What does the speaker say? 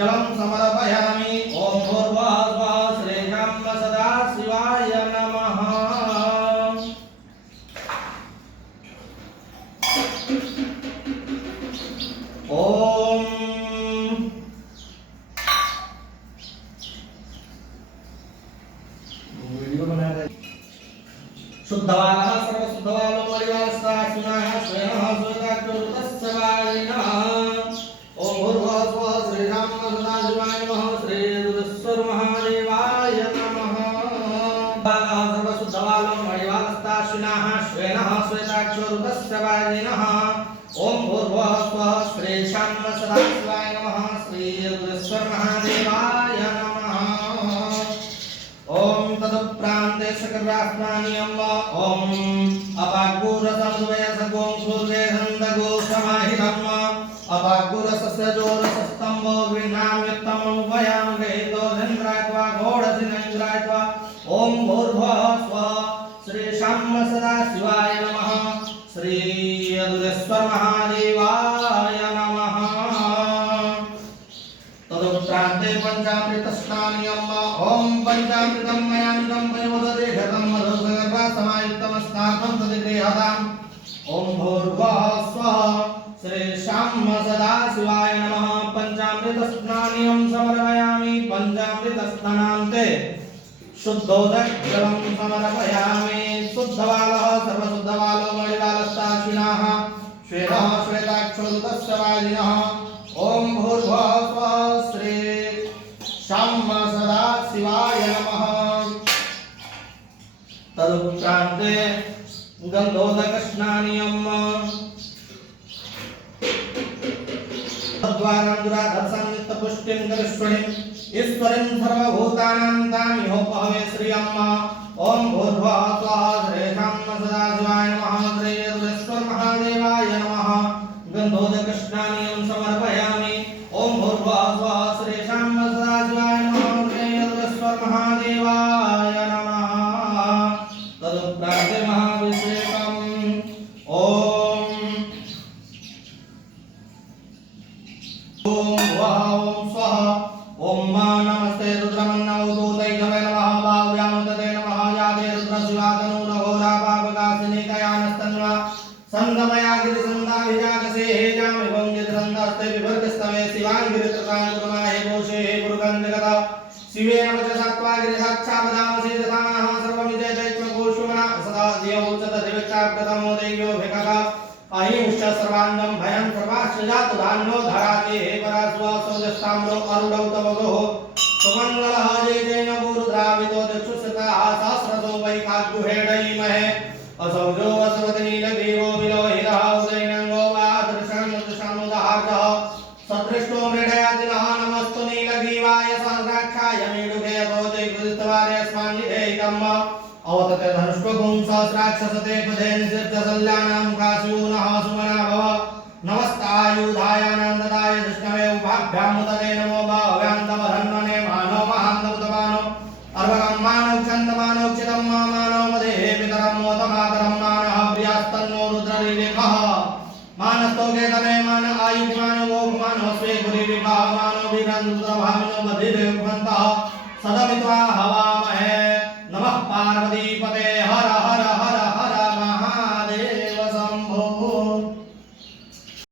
जलं समर्पयामि। ओम भूर्भुवः स्वः श्रीशं सदाशिवाय नमः। ओम शुद्धवालः सर्वशुद्धवालो मणिवालस्ताश्विनः श्वेनः श्वेताक्षोरुतस्य वालिनः। ओम भूर्भुवः स्वः श्रीशं सदाशिवाय नमः। श्रीरुद्रेश्वर महादेवाय नमः। सर्वशुद्धवालो मणिवालस्ताश्विनः श्वेनः श्वेताक्षोरुतस्य वालिनः। ओम भूर्भुवः स्वः श्रीशं सदाशिवाय नमः। श्रीरुद्रेश्वर महादेवाय नमः। ओम तदुप्रान्ते सकरात्मानि अम्ब। ओम अपागुरसंद्वयसगों सूर्येसन्दगो समाहितम्। अपागुरसस्यजोरसस्तम्भो गृह्णाम्यत्तमं वयां गृहीतोऽधीन्द्रायत्वा घोडसिनेन्द्रायत्वा। ओम भूर्भुवः स्वः श्रीशं सदाशिवाय नमः। श्रीरुद्रेश्वर महादेवाय नमः। तदुप्रान्ते पञ्चामृतस्नानि अम्ब। ओम पञ्चामृतं मयामिदं पयोदधे घृतं मधुसगर्भा समायुक्तमस्ताकं तदिगृह्णाताम्। ओम भूर्भुवः स्वः श्रीशं सदाशिवाय नमः। पञ्चामृतस्नानिं समर्पयामि। पञ्चामृतस्नानान्ते शुद्धोदकजलं समर्पयामि। शुद्धवालः सर्वशुद्धवालो मणिवालस्ताश्विनः श्वेनः श्वेताक्षोरुतस्य वालिनः। ओम भूर्भुवः स्वः श्रीशं सदाशिवाय नमः। तदुप्रान्ते गन्धोदकस्नानि अम्ब। तद्वारान्दुराधर्षं नित्यपुष्टिं करिष्वणिं ईश्वरीं सर्वभूतानां तामिहोपहवे श्रियम्। ओम भूर्भुवः स्वः श्रीशं सदाशिवाय नमः। श्रीरुद्रेश्वर महादेवाय नमः। गन्धोदकस्नानि समर्पयामि। ओम भूर्भुवः स्वः श्रीशं सदाशिवाय नमः। श्रीरुद्रेश्वर महादेवाय नमः। तदुप्रान्ते महाभिषेकम्। ओम ओम स्वः ओम नमस्ते रुद्रमन्नवधूतैधवे नमः। भाव्यामुदते नमः। याते रुद्रशिवातनूरघोरा पापकासिनी कयानस्तन्वा संगमया गिरिसन्दाभिजागसे हेजामिवं गिरिसन्दास्ते विभर्गस्तवे शिवाङ्गिरित्रकाङ्कुरमाहे घोषे हे पुरुगन्धगता शिवेन वचसा गिरिसाक्षापदामसि जतानः सर्वमिजयदैत्यघोषुमना सदा धियोचतधिविच्चाप्रतमो दैव्यो भिकः अहिंश्च सर्वाङ्गं भयं सर्वाश्च जातु धान्यो धराते हे परासुवा सौजस्ताम्रो अरुणौ तव गोः सुमङ्गलः जय जय न गुरुद्रावितो दक्षुषतः सहस्रतो वैकाग्युहेडयीमहे असौजो वसवतनीलदेवो विलोहितः उदयनङ्गो वादृशानुदहार्दः सदृष्टो मृडयातिनः नमस्तु नीलग्रीवाय सहस्राक्षाय मेढुके अतोजयकृतवार्यस्मान्निधेयितम् अवतते धनुष्वपुं सहस्राक्षसते पदे निसिद्धसल्यानां काशूनः सुमना भव नमस्तायुधायानन्ददाय विष्णवे उभाभ्यां मुदते नमो बाह्व्यां तव धन्वने मानो महान्तमुतमानो अर्वगं मानो छन्दमानो चिदं मानो मदे पितरं मोतमातरं मानः प्रियास्तन्नो रुद्ररीरिकः मानस्तो केतने मान आयुष्मानो गोपमानो स्वे गुरिरिकः मानो वीरं रुद्रभामिनो मधिरेभन्तः सदमित्वा हवा